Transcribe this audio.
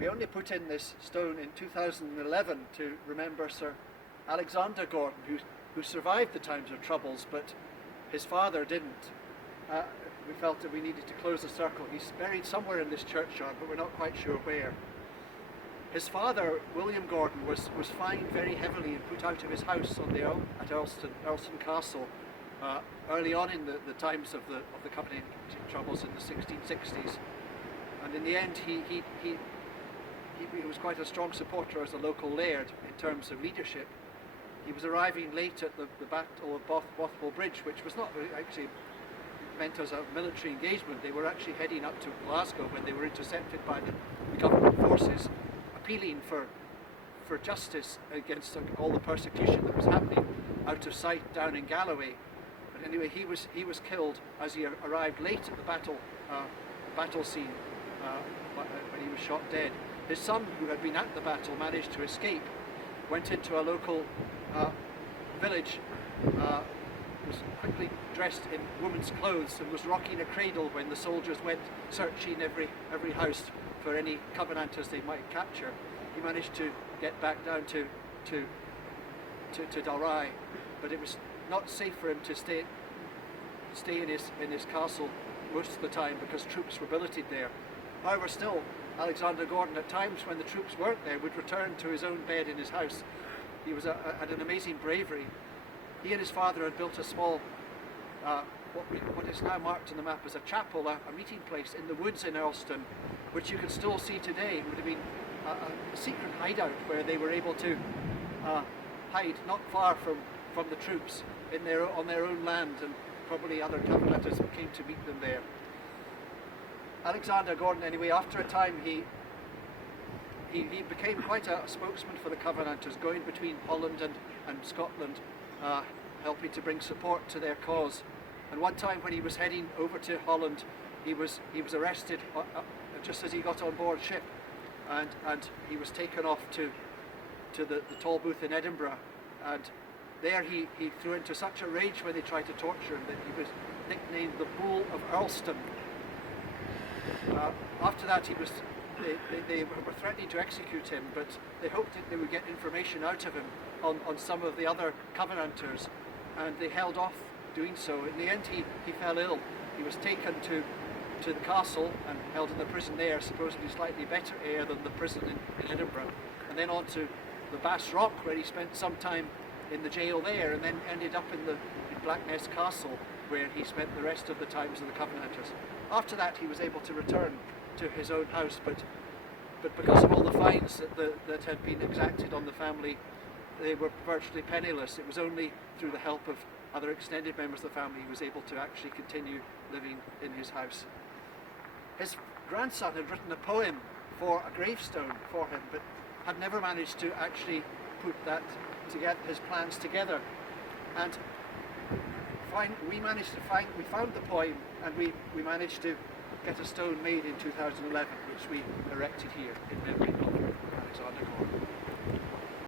we only put in this stone in 2011 to remember Sir Alexander Gordon, who survived the times of troubles, but his father didn't. We felt that we needed to close the circle. He's buried somewhere in this churchyard, but we're not quite sure where. His father, William Gordon, was fined very heavily and put out of his house at Earlston Castle early on in the times of the Covenanting troubles in the 1660s. And in the end, he was quite a strong supporter as a local laird in terms of leadership. He was arriving late at the Battle of Bothwell Bridge, which was not actually meant as a military engagement. They were actually heading up to Glasgow when they were intercepted by the government forces, appealing for justice against all the persecution that was happening out of sight down in Galloway. But anyway, he was killed as he arrived late at the battle scene when he was shot dead. His son, who had been at the battle, managed to escape, went into a local village, was quickly dressed in woman's clothes and was rocking a cradle when the soldiers went searching every house for any Covenanters they might capture. He managed to get back down to Dalry, but it was not safe for him to stay in his castle most of the time because troops were billeted there. However, still, Alexander Gordon, at times when the troops weren't there, would return to his own bed in his house. He had an amazing bravery. He and his father had built a small, what is now marked on the map as a chapel, a meeting place in the woods in Earlston, which you can still see today. It would have been a secret hideout where they were able to hide not far from the troops on their own land, and probably other Covenanters came to meet them there. Alexander Gordon, anyway, after a time he became quite a spokesman for the Covenanters, going between Holland and Scotland, helping to bring support to their cause. And one time when he was heading over to Holland, he was arrested just as he got on board ship, and he was taken off to the Tolbooth in Edinburgh, and there he threw into such a rage when they tried to torture him that he was nicknamed the Bull of Earlston. After that, they were threatening to execute him, but they hoped that they would get information out of him on some of the other Covenanters, and they held off doing so. In the end, he fell ill. He was taken to the castle and held in the prison there, supposedly slightly better air than the prison in Edinburgh, and then on to the Bass Rock, where he spent some time in the jail there, and then ended up in Blackness Castle, where he spent the rest of the times of the Covenanters. After that, he was able to return to his own house, but because of all the fines that had been exacted on the family, they were virtually penniless. It was only through the help of other extended members of the family he was able to actually continue living in his house. His grandson had written a poem for a gravestone for him, but had never managed to actually put that together, his plans together. And we found the poem, and we managed to get a stone made in 2011, which we erected here in memory of Alexander Gordon.